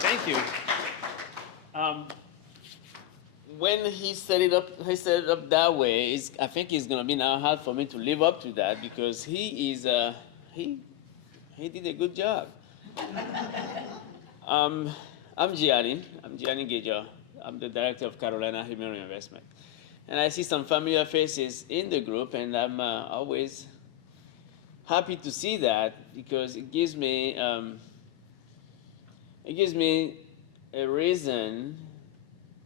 Thank you. Um, when he set it up that way, I think it's gonna be now hard for me to live up to that because he he did a good job. Um, I'm Giany Guadjo. I'm the director of Carolina Human Reinvestment, and I see some familiar faces in the group, and I'm always happy to see that because it gives me a reason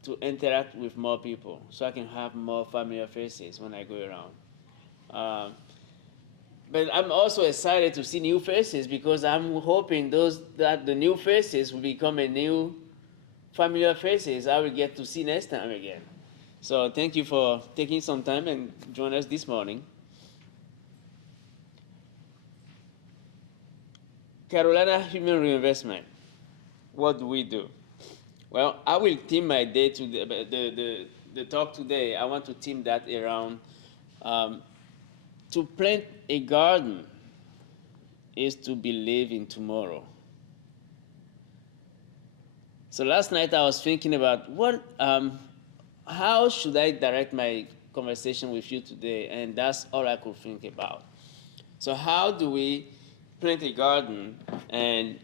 to interact with more people so I can have more familiar faces when I go around. Um, but I'm also excited to see new faces because I'm hoping that the new faces will become a new familiar faces I will get to see next time again. So thank you for taking some time and join us this morning. Carolina Human Reinvestment. What do we do? Well, I will team my day to the talk today. I want to team that around to plant a garden is to believe in tomorrow. So last night I was thinking about how should I direct my conversation with you today, and that's all I could think about. So how do we plant a garden and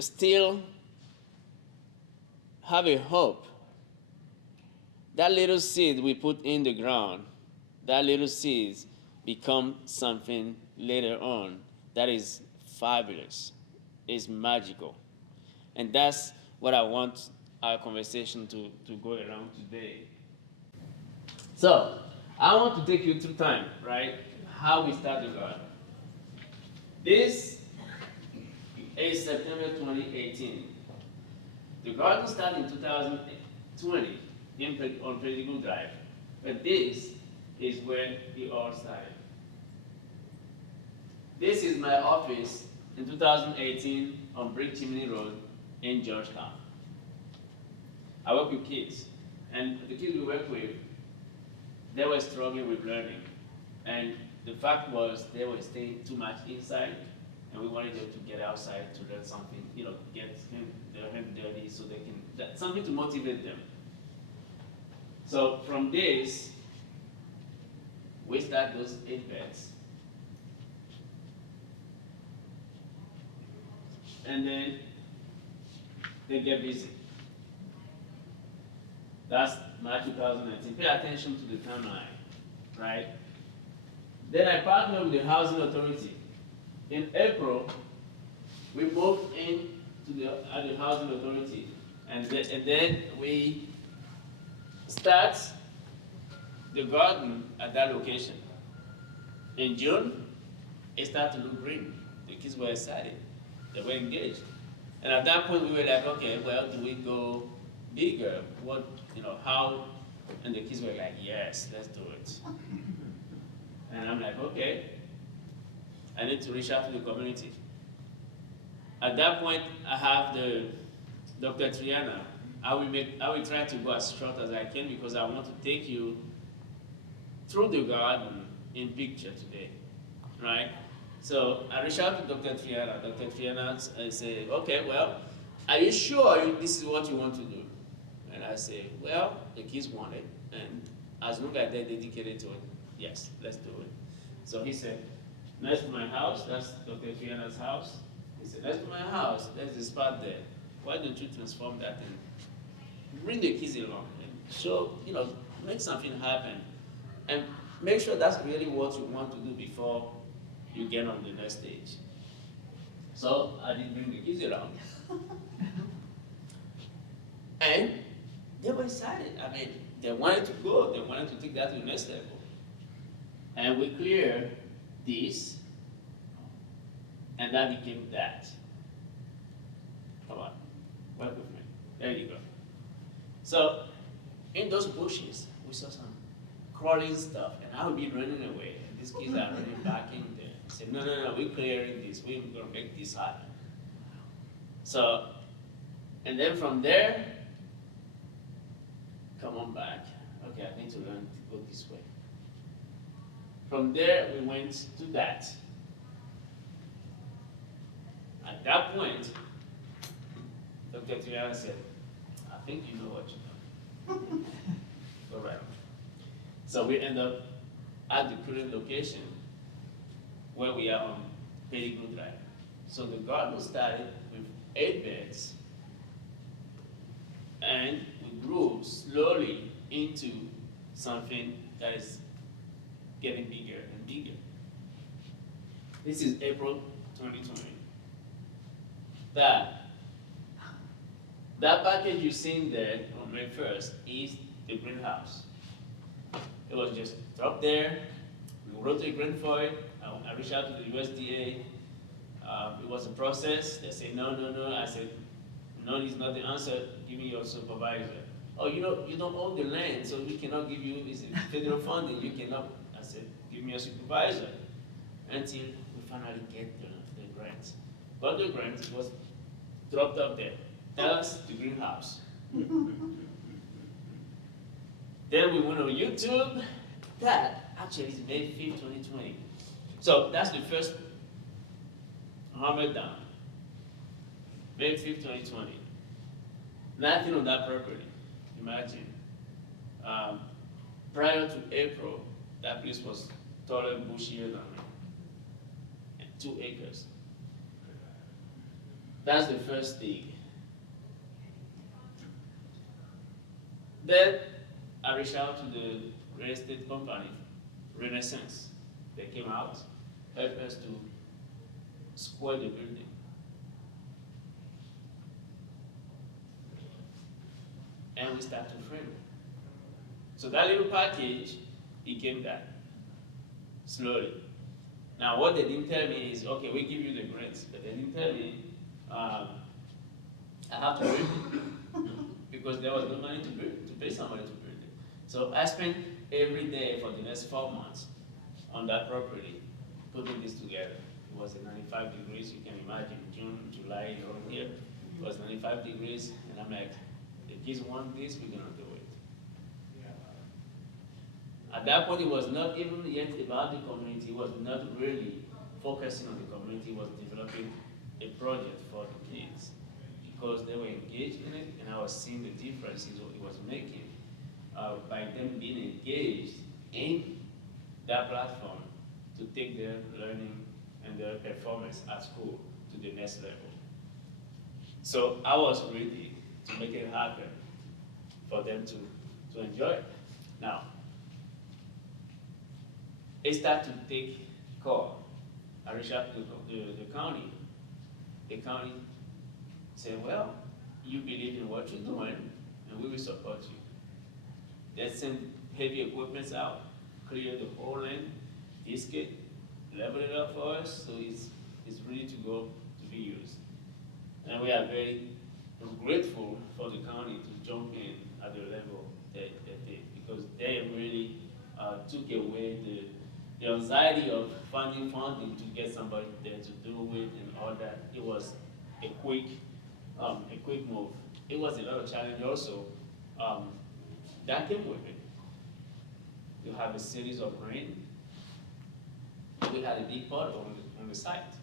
still have a hope? That little seed we put in the ground, that little seeds become something later on that is fabulous, is magical. And that's what I want our conversation to go around today. So, I want to take you through time, right? How we start the garden. This is September 2018. The garden started in 2020 on Predigal Drive, but this is where it all started. This is my office in 2018 on Brick Chimney Road in Georgetown. I work with kids, and the kids we work with, they were struggling with learning. And the fact was they were staying too much inside, and we wanted them to get outside to learn something, get their hands dirty so they can, something to motivate them. So from this, we start those 8 beds. And then they get busy. That's March 2019. Pay attention to the timeline, right? Then I partnered with the Housing Authority. In April, we moved in to the Housing Authority, and then we start the garden at that location. In June, it started to look green. The kids were excited. They were engaged. And at that point, we were like, okay, well, do we go bigger? How? And the kids were like, yes, let's do it. And I'm like, okay, I need to reach out to the community. At that point, I have the Dr. Triana. I will try to go as short as I can because I want to take you through the garden in picture today, right? So I reached out to Dr. Triana. Dr. Triana said, okay, well, are you sure this is what you want to do? And I say, well, the kids want it, and as long as they're dedicated to it, yes, let's do it. So he said, next to my house, that's Dr. Triana's house. He said, next to my house, there's a spot there. Why don't you transform that and bring the kids along and show, make something happen, and make sure that's really what you want to do before you get on the next stage. So I did bring the kids around. And they were excited. I mean, they wanted to go. They wanted to take that to the next level. And we cleared this, and that became that. Come on, work with me. There you go. So in those bushes, we saw some crawling stuff, and I would be running away. And these kids are running back in there. I said, no, we're clearing this. We're going to make this happen. So, and then from there, come on back. Okay, I need to learn to go this way. From there, we went to that. At that point, Dr. Triana said, I think you know what you're doing. Go right on. So we end up at the current location where we are on Pettigrew Drive. So the garden started with 8 beds, and we grew slowly into something that is getting bigger and bigger. This is April 2020. That package you're seeing there on May 1st is the greenhouse. It was just dropped there. We wrote a grant for it. I reached out to the USDA. It was a process. They said, no. I said, no, it's not the answer. Give me your supervisor. Oh, you don't own the land, so we cannot give you, it's federal funding, you cannot. I said, give me a supervisor. Until we finally get the grant. Got the grant, it was dropped up there. That's the greenhouse. Then we went on YouTube. That actually is May 5th, 2020. So that's the first hammer down. May 5th, 2020. Nothing on that property. Imagine. Prior to April, that place was taller, bushier than 2 acres. That's the first thing. Then I reached out to the real estate company, Renaissance. They came out, helped us to square the building. And we started to frame it. So that little package became that, slowly. Now what they didn't tell me is, okay, we give you the grants, but they didn't tell me I have to build it because there was no money to pay somebody to build it. So I spent every day for the next 4 months on that property, putting this together. It was at 95 degrees, you can imagine, June, July, around here. It was 95 degrees, and I'm like, the kids want this, we're gonna do it. At that point, it was not even yet about the community, it was not really focusing on the community, it was developing a project for the kids because they were engaged in it, and I was seeing the differences it was making by them being engaged in that platform to take their learning and their performance at school to the next level. So I was ready to make it happen for them to enjoy it. Now, it started to take call. I reached out to the county. The county said, well, you believe in what you're doing, and we will support you. They sent heavy equipment out, clear the whole land, disc it, level it up for us, so it's ready to go to be used. And we are very grateful for the county to jump in at the level they did, because they really took away the anxiety of finding funding to get somebody there to do it and all that. It was a quick move. It was a lot of challenge also. That came with it. You have a series of rain. We had a big pot on the site.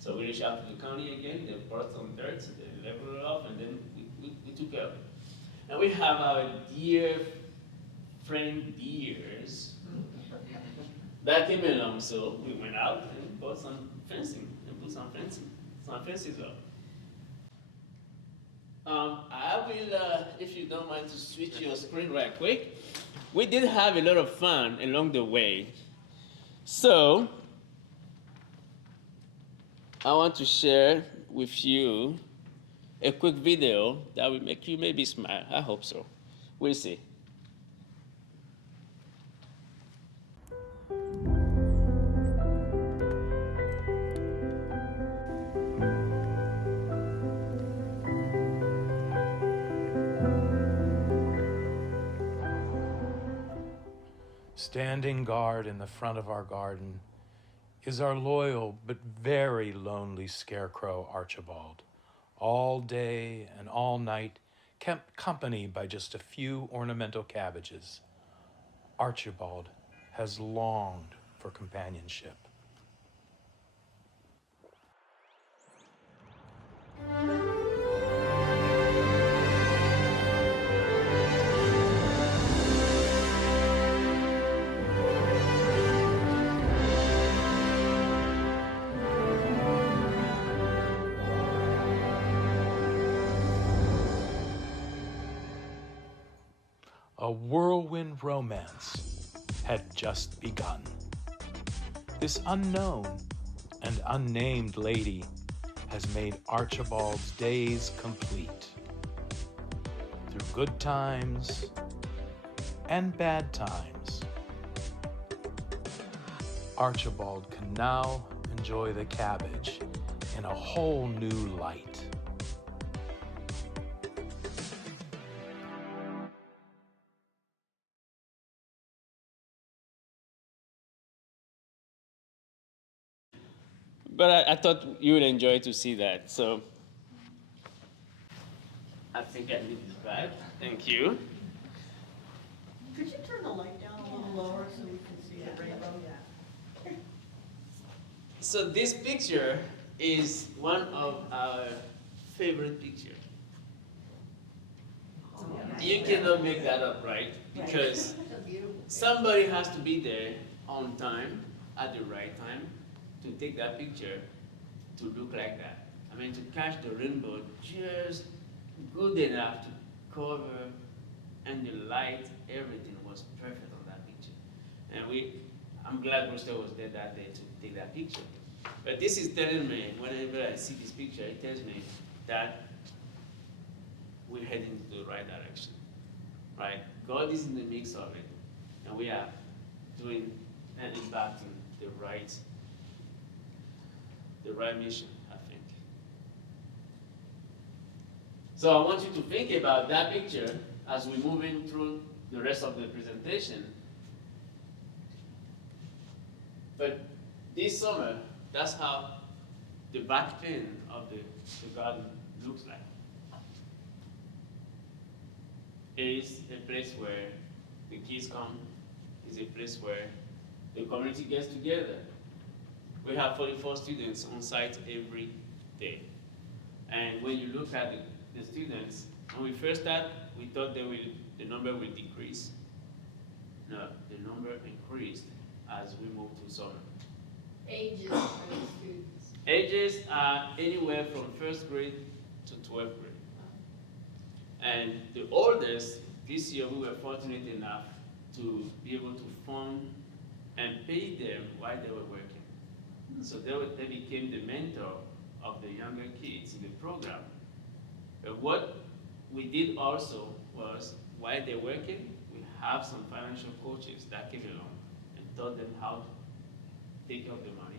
So we reached out to the county again, they brought some dirt, they leveled it off, and then we took care of it. And we have our dear friend deers that came along, so we went out and bought some fencing and put some fences up. I will, if you don't mind, to switch your screen right quick. We did have a lot of fun along the way. So, I want to share with you a quick video that will make you maybe smile. I hope so. We'll see. Standing guard in the front of our garden is our loyal but very lonely scarecrow Archibald, all day and all night kept company by just a few ornamental cabbages. Archibald has longed for companionship. A whirlwind romance had just begun. This unknown and unnamed lady has made Archibald's days complete. Through good times and bad times, Archibald can now enjoy the cabbage in a whole new light. But I thought you would enjoy to see that, so I think I did this right. Thank you. Could you turn the light down a little lower so we can see the rainbow? Yeah. So this picture is one of our favorite pictures. You cannot make that up, right? Because somebody has to be there on time, at the right time, to take that picture to look like that. I mean, to catch the rainbow just good enough to cover, and the light, everything was perfect on that picture. And I'm glad Brewster was there that day to take that picture. But this is telling me, whenever I see this picture, it tells me that we're heading to the right direction, right? God is in the mix of it, and we are doing and impacting the right mission, I think. So I want you to think about that picture as we're moving through the rest of the presentation. But this summer, that's how the back end of the garden looks like. It is a place where the kids come. It's a place where the community gets together. We have 44 students on site every day. And when you look at the students, when we first started, we thought the number will decrease. No, the number increased as we moved to summer. Ages for the students. Ages are anywhere from 1st grade to 12th grade. And the oldest, this year we were fortunate enough to be able to fund and pay them while they were working. So they became the mentor of the younger kids in the program. But what we did also was, while they're working, we have some financial coaches that came along and taught them how to take care of the money,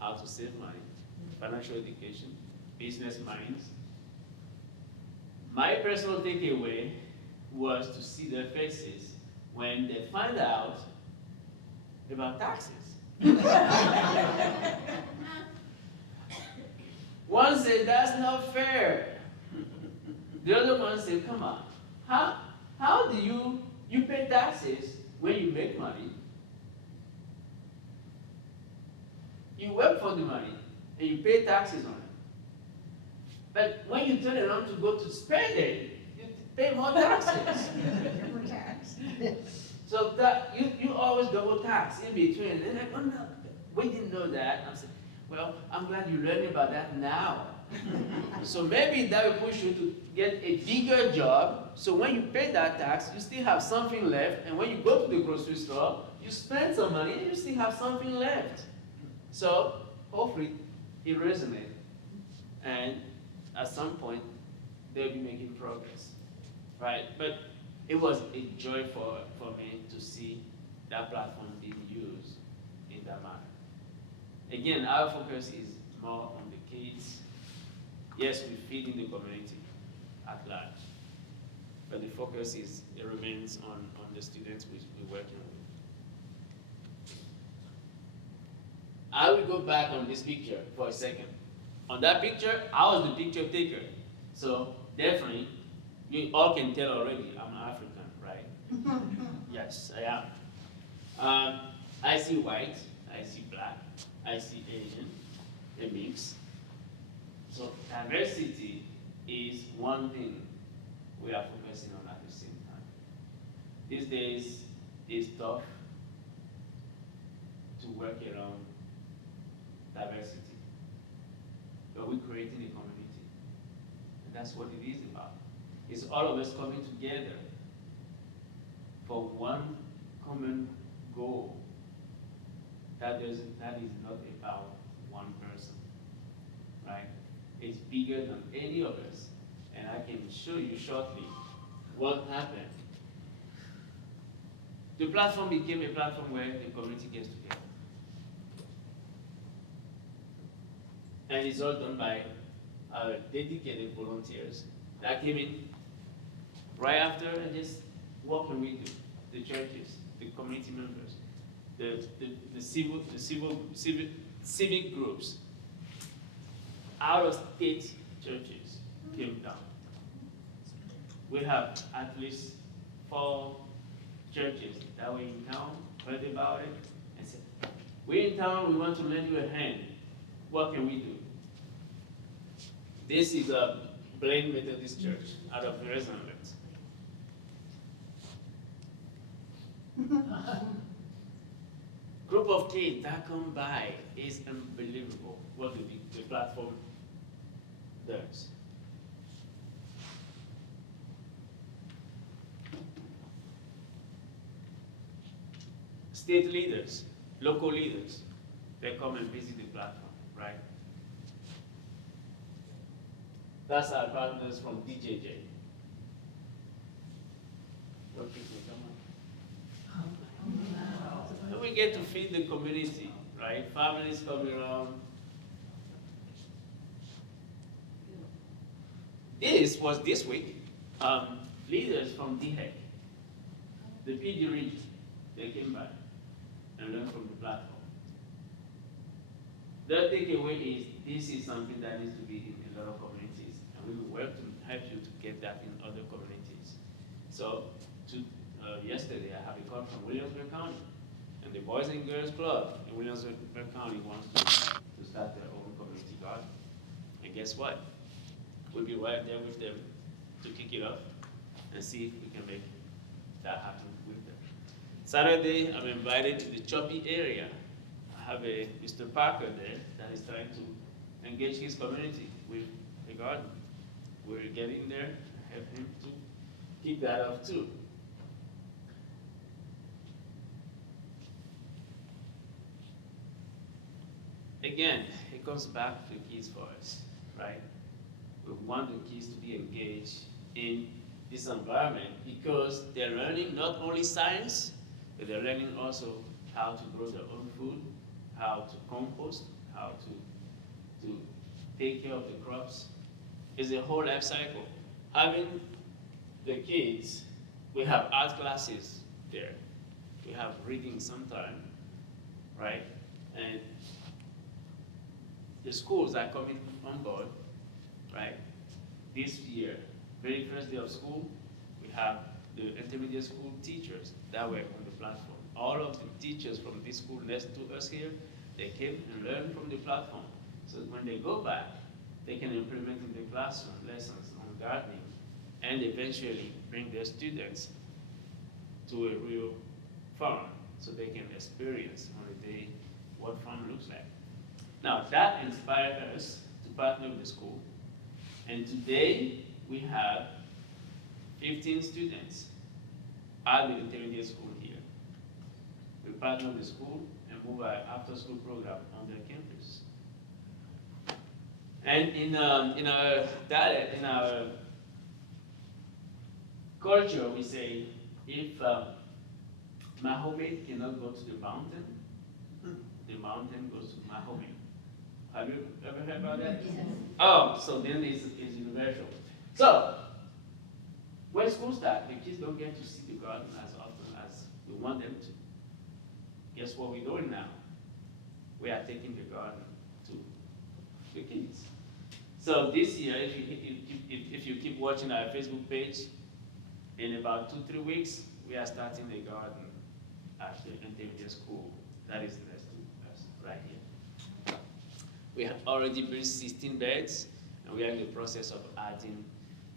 how to save money, financial education, business minds. My personal takeaway was to see their faces when they find out about taxes. One said, that's not fair. The other one said, come on, how do you pay taxes when you make money? You work for the money and you pay taxes on it. But when you turn around to go to spend it, you pay more taxes. So that you always double tax in between. And they're like, oh no, we didn't know that. I'm saying, well, I'm glad you're learning about that now. So maybe that will push you to get a bigger job. So when you pay that tax, you still have something left. And when you go to the grocery store, you spend some money and you still have something left. So hopefully it resonates. And at some point, they'll be making progress, right? But it was a joy for me to see that platform being used in that manner. Again, our focus is more on the kids. Yes, we feed in the community at large, but the focus remains on the students we're working with. I will go back on this picture for a second. On that picture, I was the picture taker. So definitely, you all can tell already, I'm African, right? Yes, I am. I see white, I see black, I see Asian, a mix. So diversity is one thing we are focusing on at the same time. These days, it's tough to work around diversity, but we're creating a community, and that's what it is about. It's all of us coming together for one common goal. That is not about one person, right? It's bigger than any of us, and I can show you shortly what happened. The platform became a platform where the community gets together. And it's all done by our dedicated volunteers that came in right after and just what can we do? The churches, the community members, the civic groups, out of state churches came down. We have at least 4 churches that were in town, heard about it, and said, we're in town, we want to lend you a hand. What can we do? This is a Blaine Methodist Church out of Reinvestment. Group of kids that come by is unbelievable what the platform does. State leaders, local leaders, they come and visit the platform, right? That's our partners from DJJ. And we get to feed the community, right? Families coming around. This was this week. Leaders from DHEC, the PD region, they came by and learned from the platform. The takeaway is this is something that needs to be in a lot of communities, and we will work to help you to get that in other communities. So, yesterday I have a call from Williamsburg County, and the Boys and Girls Club in Williamsburg County wants to start their own community garden. And guess what? We'll be right there with them to kick it off and see if we can make that happen with them. Saturday, I'm invited to the Choppy area. I have a Mr. Parker there that is trying to engage his community with a garden. We're getting there, help him to kick that off too. Again, it comes back to kids for us, right? We want the kids to be engaged in this environment because they're learning not only science, but they're learning also how to grow their own food, how to compost, how to take care of the crops. It's a whole life cycle. Having the kids, we have art classes there. We have reading sometime, right? And the schools are coming on board, right? This year, very first day of school, we have the intermediate school teachers that were on the platform. All of the teachers from this school next to us here, they came and learned from the platform. So when they go back, they can implement in the classroom lessons on gardening and eventually bring their students to a real farm so they can experience on a day what farm looks like. Now that inspired us to partner with the school, and today we have 15 students at the intermediate school here. We partner with the school and move our after-school program on their campus. And in our dialect, in our culture, we say, if Mahomet cannot go to the mountain goes to Mahomet. Have you ever heard about that? Yes. Oh, so then it's universal. So, when school starts, the kids don't get to see the garden as often as we want them to. Guess what we're doing now? We are taking the garden to the kids. So this year, if you keep watching our Facebook page, in about 2-3 weeks, we are starting the garden at the intermediate school. That is next to us, right here. We have already built 16 beds, and we are in the process of adding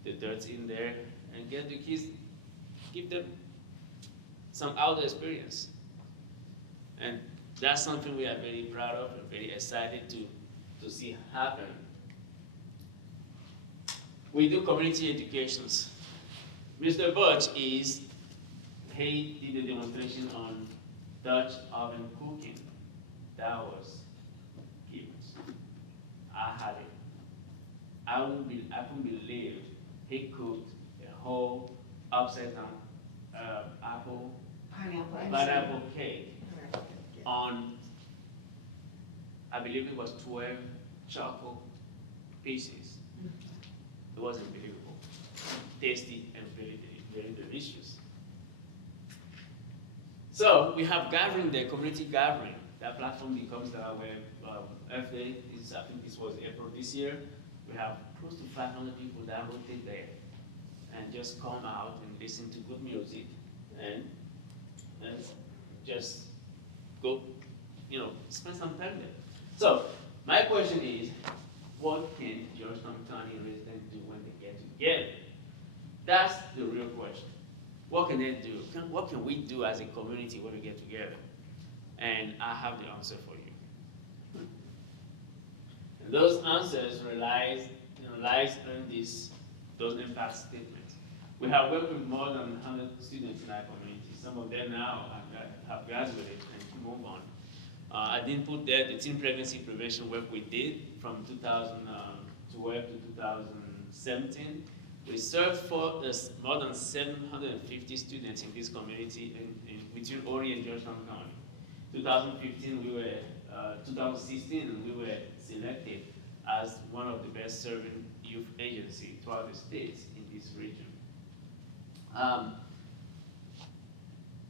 the dirt in there and get the kids, give them some outdoor experience. And that's something we are very proud of and very excited to see happen. We do community educations. Mr. Butch he did a demonstration on Dutch oven cooking. That was cute. I had it. I couldn't believe he cooked a whole upside down pineapple cake on, I believe it was 12 chocolate pieces. It was unbelievable, tasty and very, very delicious. So we have gathering there, community gathering. That platform becomes where Earth Day is, I think this was April this year. We have close to 500 people downloaded there and just come out and listen to good music and just go, spend some time there. So my question is, what can Georgetown County residents do when they get together? That's the real question. What can they do? What can we do as a community when we get together? And I have the answer for you. And those answers relies on those impact statements. We have worked with more than 100 students in our community. Some of them now have graduated and move on. I didn't put there the teen pregnancy prevention work we did from 2012 to 2017. We served for more than 750 students in this community between Horry and Georgetown County. 2016, we were selected as one of the best serving youth agencies throughout the states in this region.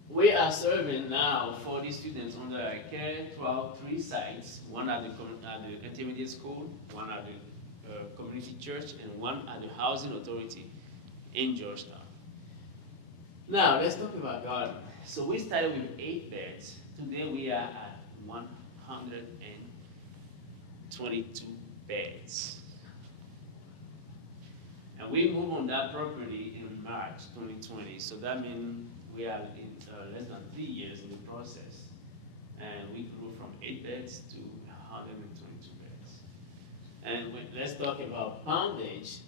We are serving now 40 students under our care throughout 3 sites, one at the intermediate school, one at the community church, and one at the housing authority in Georgetown. Now, let's talk about garden. So we started with 8 beds. Today we are at 122 beds. And we moved on that property in March 2020, so that means we are in less than 3 years in the process. And we grew from 8 beds to 122 beds. And let's talk about poundage.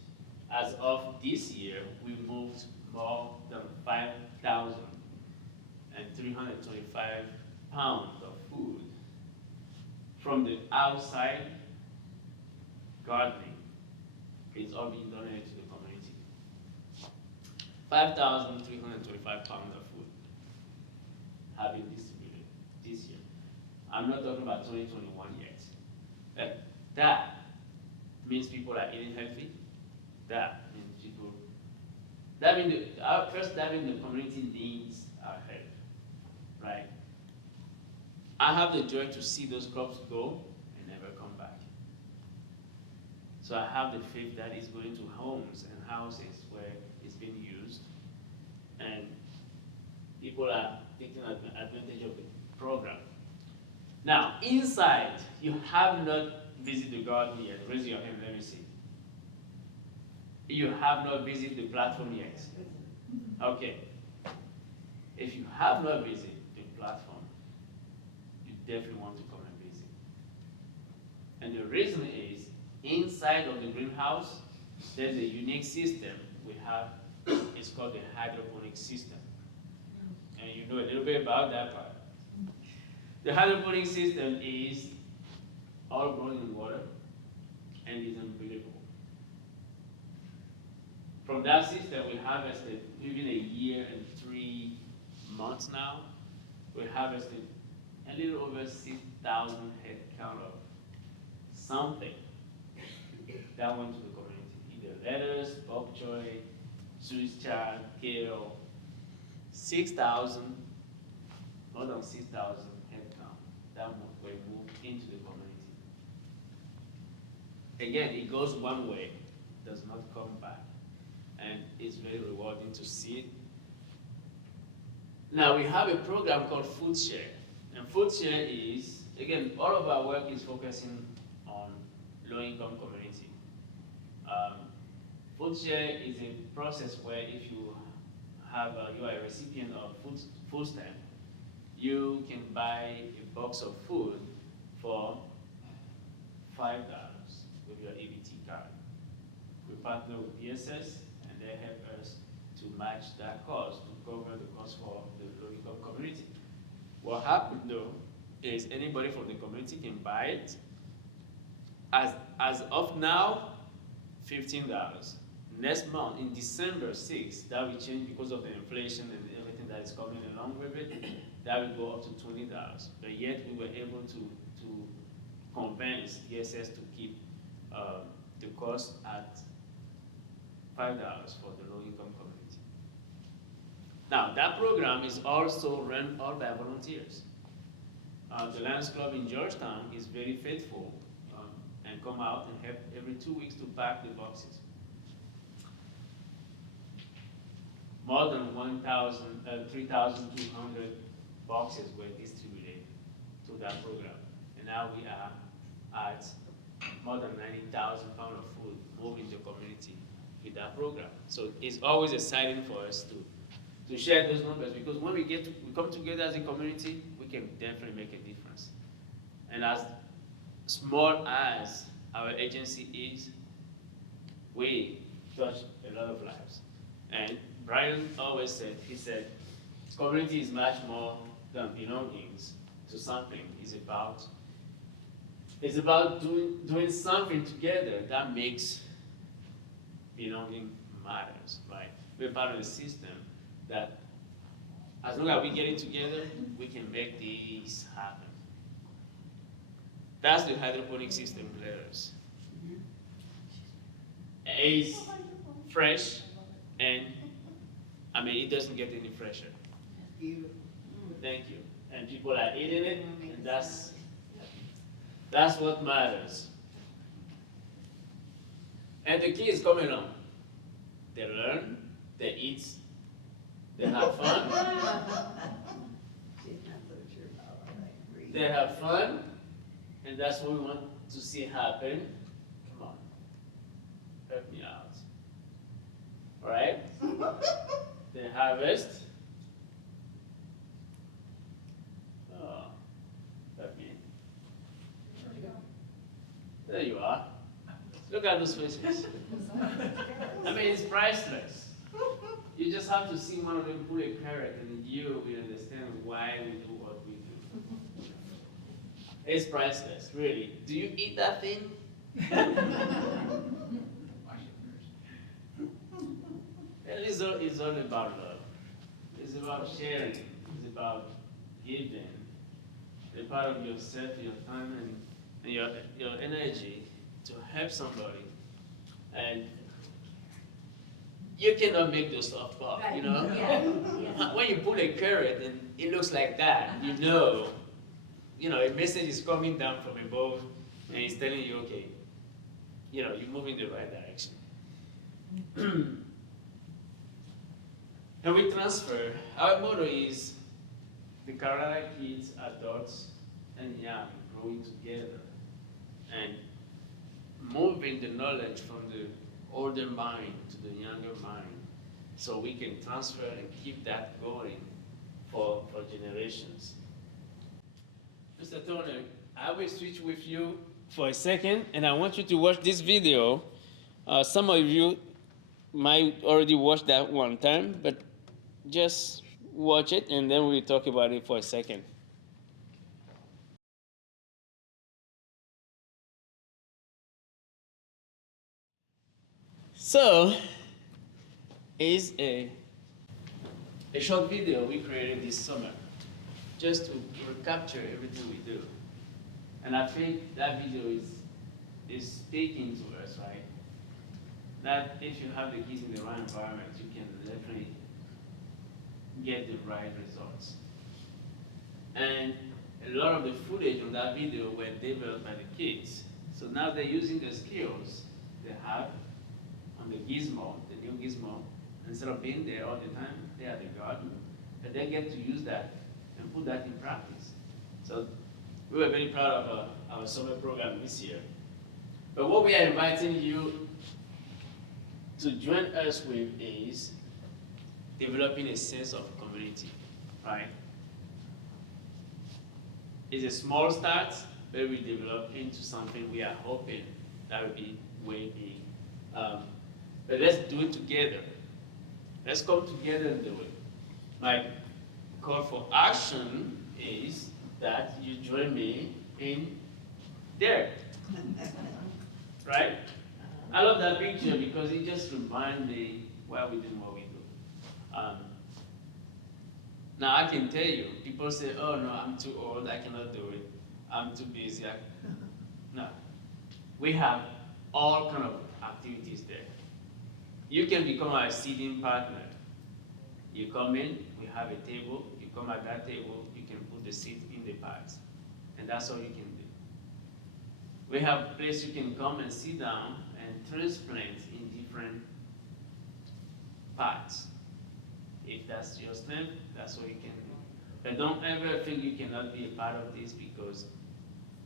As of this year, we moved more than 5,325 pounds of food from the outside gardening. It's all being donated to the community. 5,325 pounds of food have been distributed this year. I'm not talking about 2021 yet. That means people are eating healthy. That means the community needs our help, right? I have the joy to see those crops go and never come back. So I have the faith that it's going to homes and houses where it's being used, and people are taking advantage of the program. Now, inside, you have not visited the garden yet. Raise your hand, let me see. You have not visited the platform yet. Okay. If you have not visited the platform, you definitely want to come and visit. And the reason is, inside of the greenhouse, there's a unique system we have. It's called the hydroponic system. And you know a little bit about that part. The hydroponic system is all grown in water and is unbelievable. From that system, we harvested, within a year and 3 months now, we harvested a little over 6,000 head count of something that went to the community. Either lettuce, bok choy, Swiss chard, kale, 6,000, more than 6,000 head count that were moved into the community. Again, it goes one way, does not come back. And it's very rewarding to see it. Now we have a program called Food Share, And food share is, again, all of our work is focusing on low-income community. Food share is a process where if you you are a recipient of food stamp, you can buy a box of food for $5 with your ABT card. We partner with DSS, and they help us to match that cost to cover the cost for the low-income community. What happened though is anybody from the community can buy it. As of now, $15. Next month, in December 6th, that will change because of the inflation and everything that is coming along with it. That will go up to $20. But yet we were able to convince DSS to keep the cost at $5 for the low-income community. Now, that program is also run all by volunteers. The Lions Club in Georgetown is very faithful and come out and help every 2 weeks to pack the boxes. More than 3,200 boxes were distributed to that program. And now we are at more than 90,000 pounds of food moving the community with that program. So it's always exciting for us to share those numbers, because when we come together as a community, we can definitely make a difference. And as small as our agency is, we touch a lot of lives. And Brian always said, he said, community is much more than belongings to something. It's about doing something together that makes belonging matters, right? We're part of a system that, as long as we get it together, we can make these happen. That's the hydroponic system players. It's fresh, and I mean, it doesn't get any fresher. Thank you. And people are eating it, and that's what matters. And the kids coming on, they learn, they eat, they have fun. They have fun, and that's what we want to see happen. Come on, help me out. All right? They harvest. Oh, help me. There you are. Look at those faces. I mean, it's priceless. You just have to see one of them pull a carrot, and you will understand why we do what we do. It's priceless, really. Do you eat that thing? It's all about love. It's about sharing. It's about giving. A part of yourself, your time, and your energy to help somebody. And you cannot make those stuff up, you know? Yeah. When you pull a carrot and it looks like that, you know, a message is coming down from above and it's telling you, okay, you're moving in the right direction. And we transfer. Our motto is the Carolina kids, adults, and young growing together and moving the knowledge from the older mind to the younger mind, so we can transfer and keep that going for generations. Mr. Turner, I will switch with you for a second, and I want you to watch this video. Some of you might already watch that one time, but just watch it, and then we'll talk about it for a second. So, is a short video we created this summer, just to recapture everything we do. And I think that video is speaking to us, right? That if you have the kids in the right environment, you can definitely get the right results. And a lot of the footage on that video were developed by the kids. So now they're using the skills they have on the gizmo, the new gizmo. Instead of being there all the time, they're at the garden, but they get to use that and put that in practice. So we were very proud of our summer program this year. But what we are inviting you to join us with is developing a sense of community, right? It's a small start, but we develop into something we are hoping that will be way big. But let's do it together. Let's come together and do it. My call for action is that you join me in there, right? I love that picture because it just reminds me why we do what we do. Now I can tell you, people say, oh no, I'm too old, I cannot do it. I'm too busy. No, we have all kind of activities there. You can become our seeding partner. You come in, we have a table, you come at that table, you can put the seed in the pots. And that's all you can do. We have a place you can come and sit down and transplant in different pots. If that's your strength, that's what you can do. But don't ever think you cannot be a part of this, because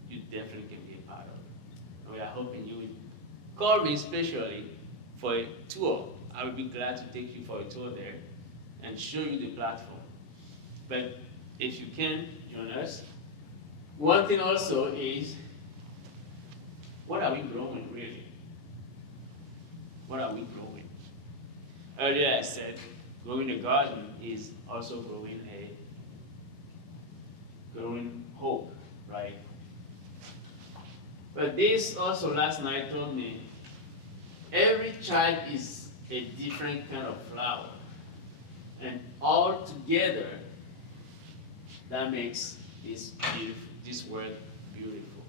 you definitely can be a part of it. And we are hoping you will call me especially for a tour. I will be glad to take you for a tour there and show you the platform. But if you can, join us. One thing also is, what are we growing really? What are we growing? Earlier I said, growing a garden is also growing hope, right? But this also last night told me, every child is a different kind of flower. And all together, that makes this world beautiful.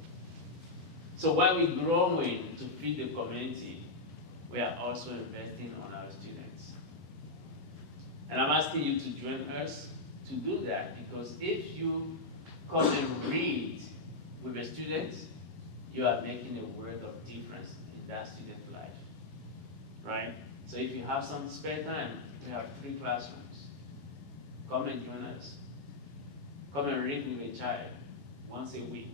So while we're growing to feed the community, we are also investing on our students. And I'm asking you to join us to do that, because if you come and read with the students, you are making a world of difference in that student's life, right? So if you have some spare time, we have 3 classrooms. Come and join us. Come and read with a child once a week.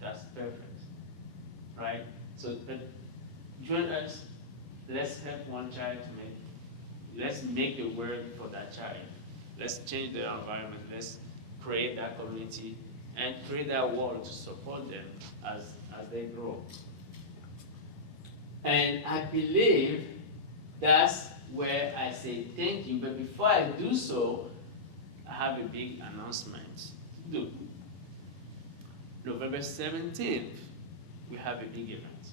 That's perfect, right? So join us. Let's help one child let's make the world for that child. Let's change the environment. Let's create that community and create that world to support them as they grow. And I believe that's where I say thank you. But before I do so, I have a big announcement to do. November 17th, we have a big event.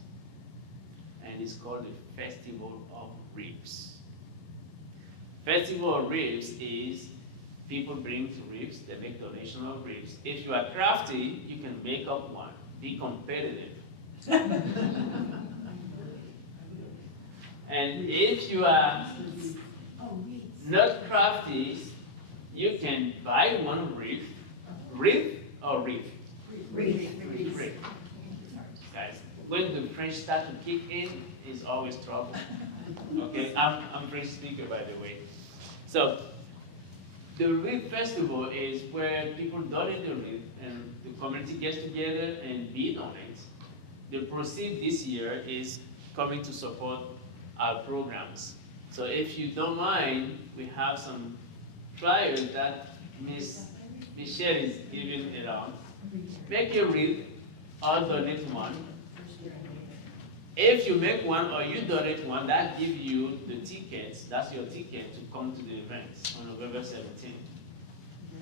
And it's called the Festival of Ribs. Festival of Ribs is people bring ribs, they make donation of ribs. If you are crafty, you can make up one. Be competitive. And if you are not crafty, you can buy one rib. Rib or rib? Rib. Guys, when the French start to kick in, it's always trouble. Okay, I'm French speaker, by the way. So, the Rib Festival is where people donate the rib and the community gets together and bid on it. The proceed this year is coming to support our programs. So if you don't mind, we have some flyers that Miss Michelle is giving around. Make a rib or donate one. If you make one or you donate one, that gives you the tickets, that's your ticket to come to the event on November 17th.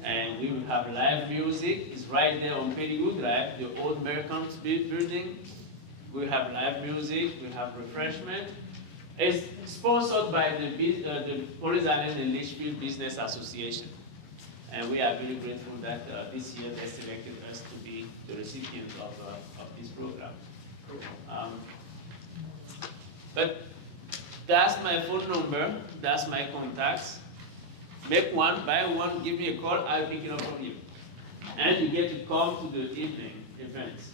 And we will have live music. It's right there on Pettigrew Drive, the old American building. We have live music, we have refreshment. It's sponsored by the Pawleys Island and Litchfield Business Association. And we are very grateful that this year they selected us to be the recipients of this program. But that's my phone number, that's my contacts. Make one, buy one, give me a call, I'll pick it up from you. And you get to come to the evening events.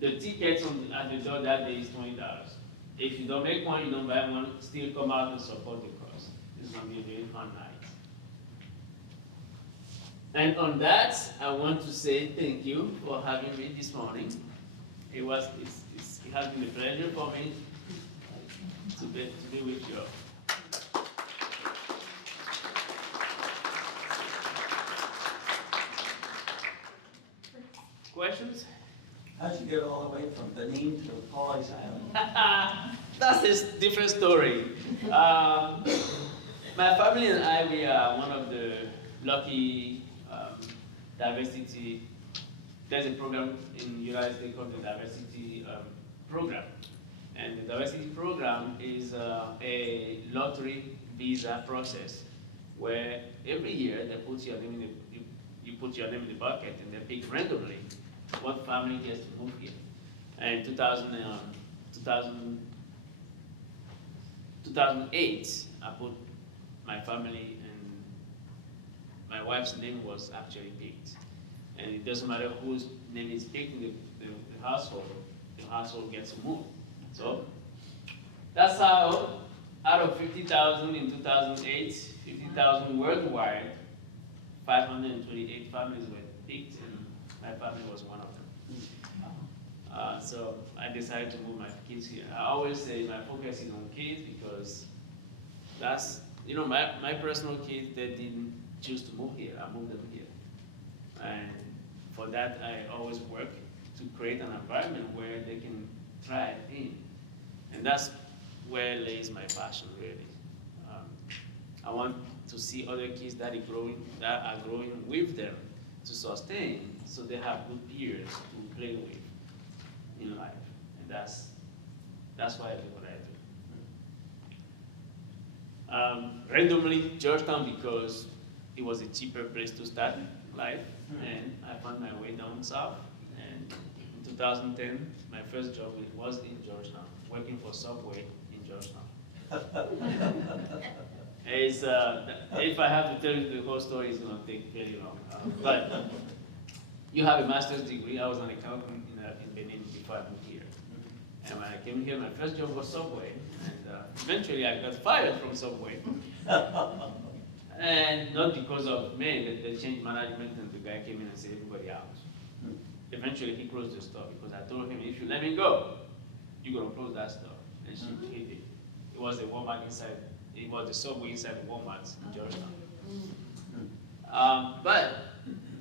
The tickets at the door that day is $20. If you don't make one, you don't buy one, still come out and support the cause. This is going to be a very fun night. And on that, I want to say thank you for having me this morning. It has been a pleasure for me to be with you. Questions? How'd you get all the way from Benin to Pawleys Island? That's a different story. My family and I, we are one of the lucky diversity. There's a program in the United States called the diversity program. And the diversity program is a lottery visa process where every year they put your name in you put your name in the bucket and they pick randomly what family gets to move here. And 2008, I put my family and my wife's name was actually picked. And it doesn't matter whose name is picked in the household gets to move. So that's how, out of 50,000 in 2008, 50,000 worldwide, 528 families were picked, and my family was one of them. So I decided to move my kids here. I always say my focus is on kids because that's, my personal kids, they didn't choose to move here. I moved them here. And for that, I always work to create an environment where they can thrive in. And that's where lays my passion, really. I want to see other kids that are growing with them to sustain, so they have good peers to play with in life. And that's why I do what I do. Randomly, Georgetown, because it was a cheaper place to start life, and I found my way down south. And in 2010, my first job was in Georgetown, working for Subway in Georgetown. If I have to tell you the whole story, it's going to take very long. But you have a master's degree. I was an accountant in Benin before I moved here. And when I came here, my first job was Subway. And eventually I got fired from Subway. And not because of me, they changed management and the guy came in and said everybody out. Eventually he closed the store because I told him, if you let me go, you're going to close that store. And he did. It was a Walmart inside. It was the Subway inside the Walmart in Georgetown. But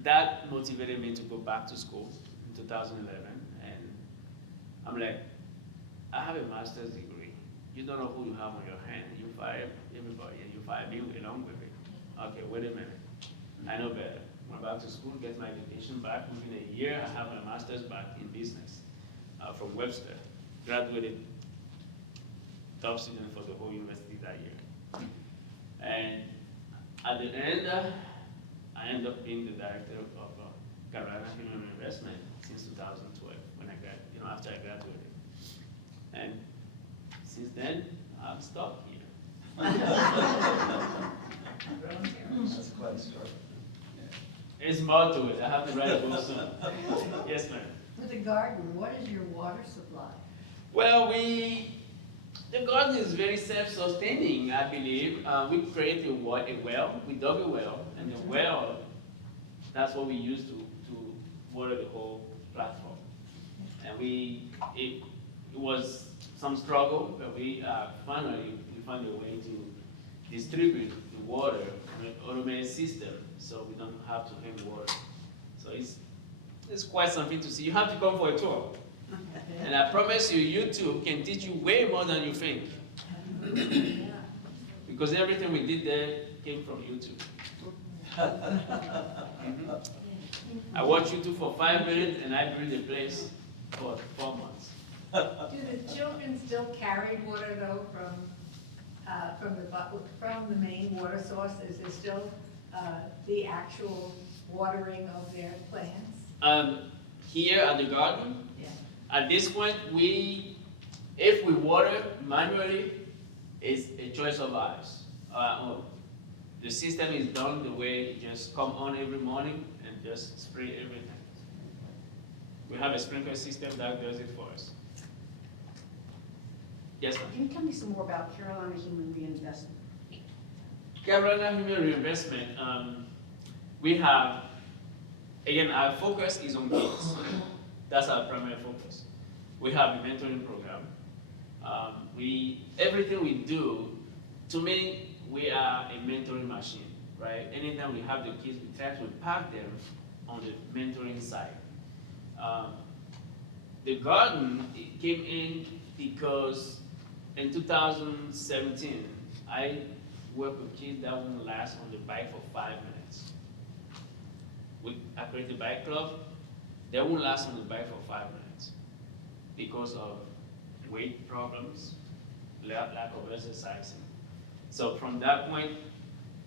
that motivated me to go back to school in 2011. And I'm like, I have a master's degree. You don't know who you have on your hand. You fire everybody and you fire me along with it. Okay, wait a minute. I know better. Went back to school, get my education back. Within a year, I have my master's back in business from Webster. Graduated top student for the whole university that year. And at the end, I ended up being the director of Carolina Reinvestment since 2012 when after I graduated. And since then, I'm stuck here. That's quite a story. It's more to it. I have to write a book soon. Yes, ma'am. With the garden, what is your water supply? Well, the garden is very self-sustaining, I believe. We created a well. We dug a well, and the well, that's what we use to water the whole platform. And it was some struggle, but we finally found a way to distribute the water in an automated system, so we don't have to hang water. So it's quite something to see. You have to come for a tour. And I promise you, YouTube can teach you way more than you think. Because everything we did there came from YouTube. I watched YouTube for 5 minutes and I built a place for 4 months. Do the children still carry water though from the main water source? Is there still the actual watering of their plants? Here at the garden, Yeah. at this point, if we water manually, it's a choice of ours. The system is done the way you just come on every morning and just spray everything. We have a sprinkler system that does it for us. Yes, ma'am. Can you tell me some more about Carolina Human Reinvestment? Carolina Human Reinvestment, we have, again, our focus is on kids. That's our primary focus. We have a mentoring program. Everything we do, to me, we are a mentoring machine, right? Anytime we have the kids, we try to impact them on the mentoring side. The garden came in because in 2017, I worked with kids that wouldn't last on the bike for 5 minutes. I created a bike club. They won't last on the bike for 5 minutes because of weight problems, lack of exercising. So from that point,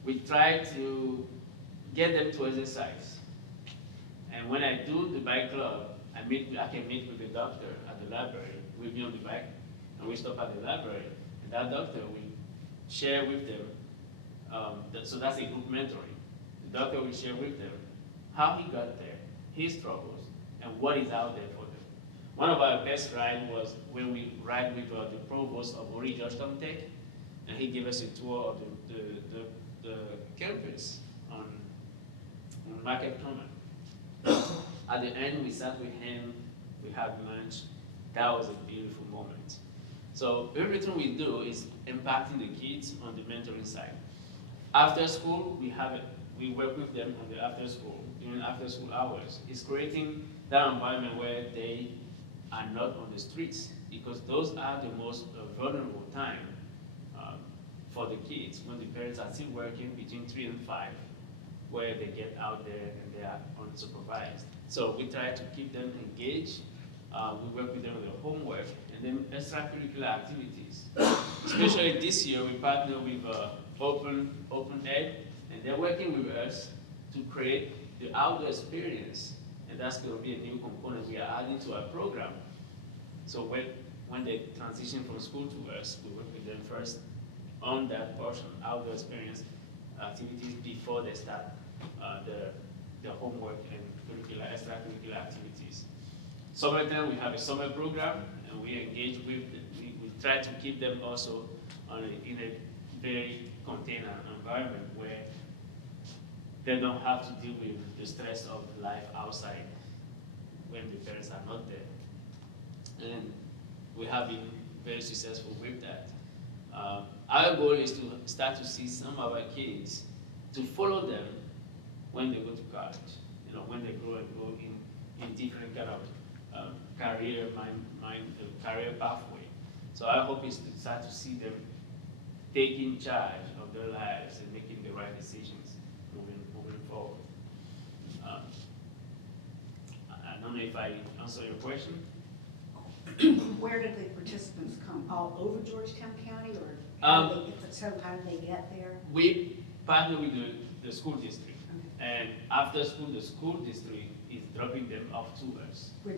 we try to get them to exercise. And when I do the bike club, I can meet with the doctor at the library. We'll be on the bike, and we stop at the library, and that doctor will share with them. So that's a group mentoring. The doctor will share with them how he got there, his struggles, and what is out there for them. One of our best rides was when we ride with the provost of Georgetown County, and he gave us a tour of the campus on Market Common. At the end, we sat with him, we had lunch. That was a beautiful moment. So everything we do is impacting the kids on the mentoring side. After school, we work with them on the after school, during after school hours. It's creating that environment where they are not on the streets, because those are the most vulnerable time for the kids when the parents are still working between 3 and 5, where they get out there and they are unsupervised. So we try to keep them engaged. We work with them on their homework and then extracurricular activities. Especially this year, we partner with Open Ed, and they're working with us to create the outdoor experience, and that's going to be a new component we are adding to our program. So when they transition from school to us, we work with them first on that portion, outdoor experience activities, before they start the homework and extracurricular activities. Summertime, we have a summer program, and we engage with, we try to keep them also in a very contained environment where they don't have to deal with the stress of life outside when the parents are not there. And we have been very successful with that. Our goal is to start to see some of our kids, to follow them when they go to college, when they grow and go in different kind of career pathway. So our hope is to start to see them taking charge of their lives and making the right decisions moving forward. I don't know if I answer your question. Where did the participants come? All over Georgetown County, or how did they get there? We partner with the school district, and after school, the school district is dropping them off to us. Where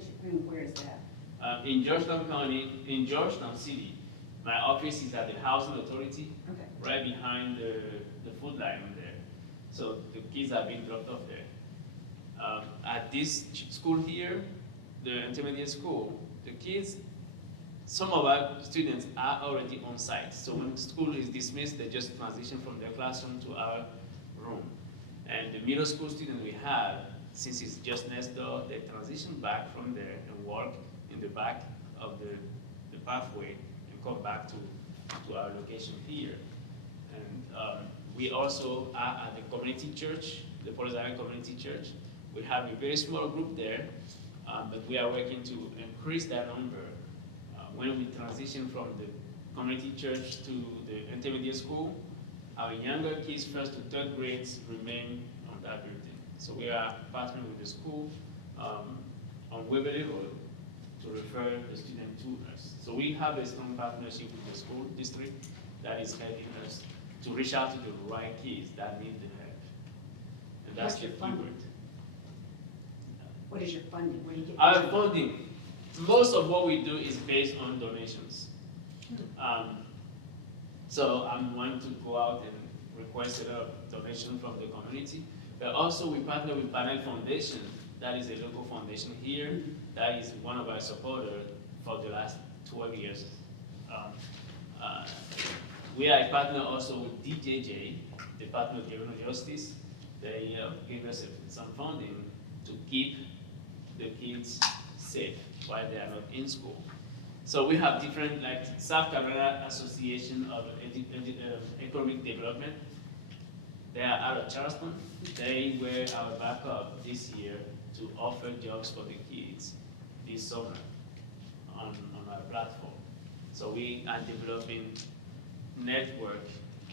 is that? In Georgetown County, in Georgetown City, my office is at the Housing Authority, right behind the food line there. So the kids are being dropped off there. At this school here, the intermediate school, the kids, some of our students are already on site. So when school is dismissed, they just transition from their classroom to our room. And the middle school student we have, since it's just next door, they transition back from there and work in the back of the pathway and come back to our location here. And we also are at the community church, the Pawleys Island Community Church. We have a very small group there, but we are working to increase that number. When we transition from the community church to the intermediate school, our younger kids, 1st to 3rd grades, remain on that building. So we are partnering with the school on Waverly Road to refer the student to us. So we have a strong partnership with the school district that is helping us to reach out to the right kids that need the help. And that's the keyword. What is your funding? Where do you get Our funding, most of what we do is based on donations. So I'm wanting to go out and request a donation from the community. But also we partner with Panel Foundation. That is a local foundation here. That is one of our supporters for the last 12 years. We are a partner also with DJJ, Department of Juvenile Justice. they give us some funding to keep the kids safe while they are not in school. So we have different, like South Carolina Association of Economic Development. They are out of Charleston. They were our backup this year to offer jobs for the kids this summer on our platform. So we are developing network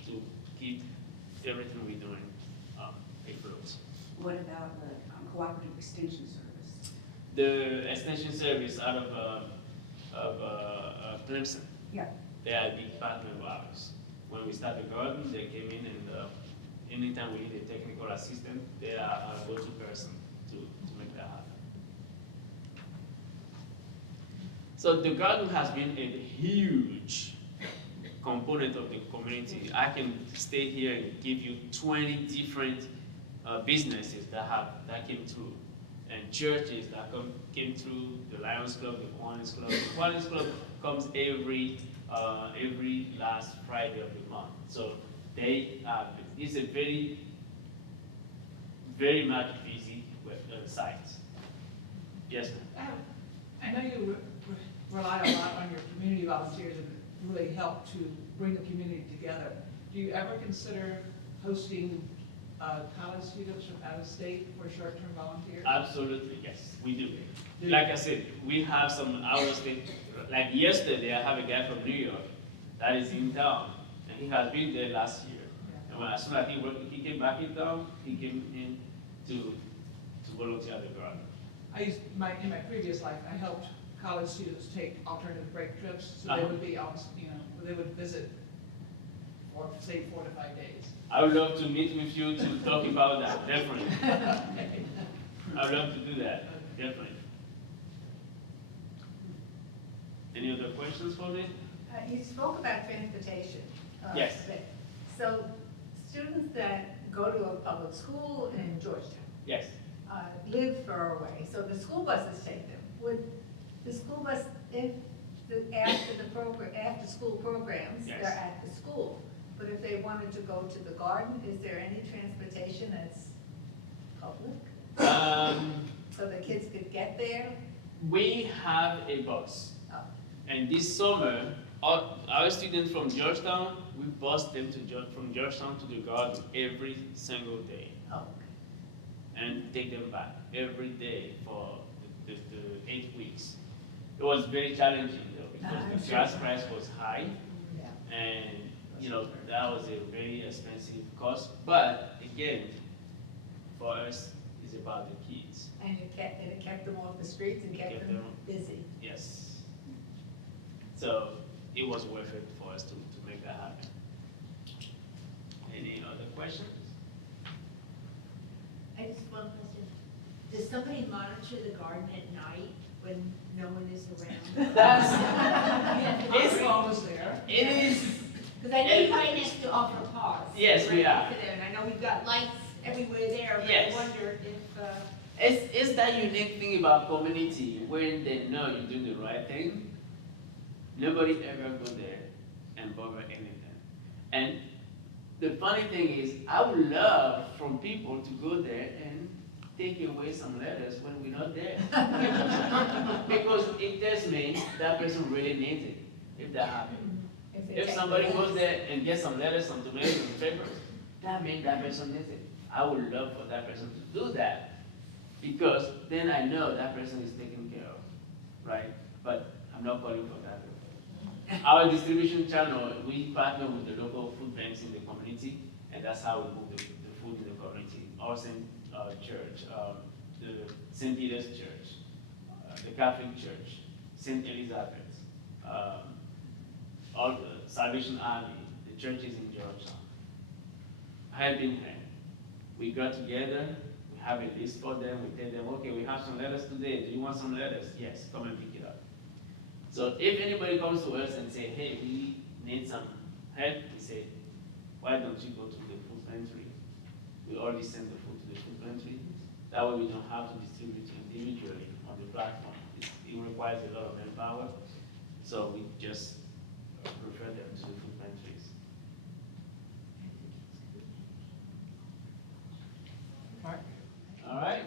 to keep everything we're doing afloat. What about the cooperative extension service? The extension service out of Clemson. Yeah. They are a big partner of ours. When we started the garden, they came in and anytime we need a technical assistant, they are our go-to person to make that happen. So the garden has been a huge component of the community. I can stay here and give you 20 different businesses that came through, and churches that came through. The Lions Club, the Pawleys Club. The Pawleys Club comes every last Friday of the month. So it's a very, very much busy site. Yes, ma'am. I know you rely a lot on your community volunteers and really help to bring the community together. Do you ever consider hosting college students from out of state for short-term volunteers? Absolutely, yes, we do. Like I said, we have some out of state. Like yesterday, I have a guy from New York that is in town, and he has been there last year. And as soon as he came back in town, he came in to volunteer at the garden. In my previous life, I helped college students take alternative break trips, so they would be on, they would visit for, say, 4 to 5 days. I would love to meet with you to talk about that, definitely. I would love to do that, definitely. Any other questions for me? You spoke about transportation. Yes. So students that go to a public school in Georgetown Yes. live far away, so the school buses take them. Would the school bus, after school programs, Yes. they're at the school, but if they wanted to go to the garden, is there any transportation that's public? So the kids could get there? We have a bus. Oh. And this summer, our students from Georgetown, we bus them from Georgetown to the garden every single day. Oh. And take them back every day for the 8 weeks. It was very challenging though, because the gas price was high, Yeah. and that was a very expensive cost. But again, for us, it's about the kids. And it kept them off the streets and kept them busy. Yes. So it was worth it for us to make that happen. Any other questions? I just one question. Does somebody monitor the garden at night when no one is around? It's always there. It is. Because I know you're right next to Offer Pause. Yes, we are. Next to there, and I know we've got lights everywhere there, but Yes. I wonder if, It's that unique thing about community when they know you're doing the right thing. Nobody ever go there and bother anything. And the funny thing is, I would love for people to go there and take away some letters when we're not there. Because it tells me that person really needs it, if that happens. If somebody goes there and gets some letters, some tomatoes, and papers, that means that person needs it. I would love for that person to do that, because then I know that person is taken care of, right? But I'm not calling for that. Our distribution channel, we partner with the local food banks in the community, and that's how we move the food in the community. Our St. Church, the St. Peter's Church, the Catholic Church, St. Elizabeth, all the Salvation Army, the churches in Georgetown. Hand in hand. We got together, we have a list for them, we tell them, okay, we have some letters today, do you want some letters? Yes, come and pick it up. So if anybody comes to us and say, hey, we need some help, we say, why don't you go to the food pantry? We already send the food to the food pantry. That way we don't have to distribute individually on the platform. It requires a lot of manpower, so we just refer them to the food pantries. All right?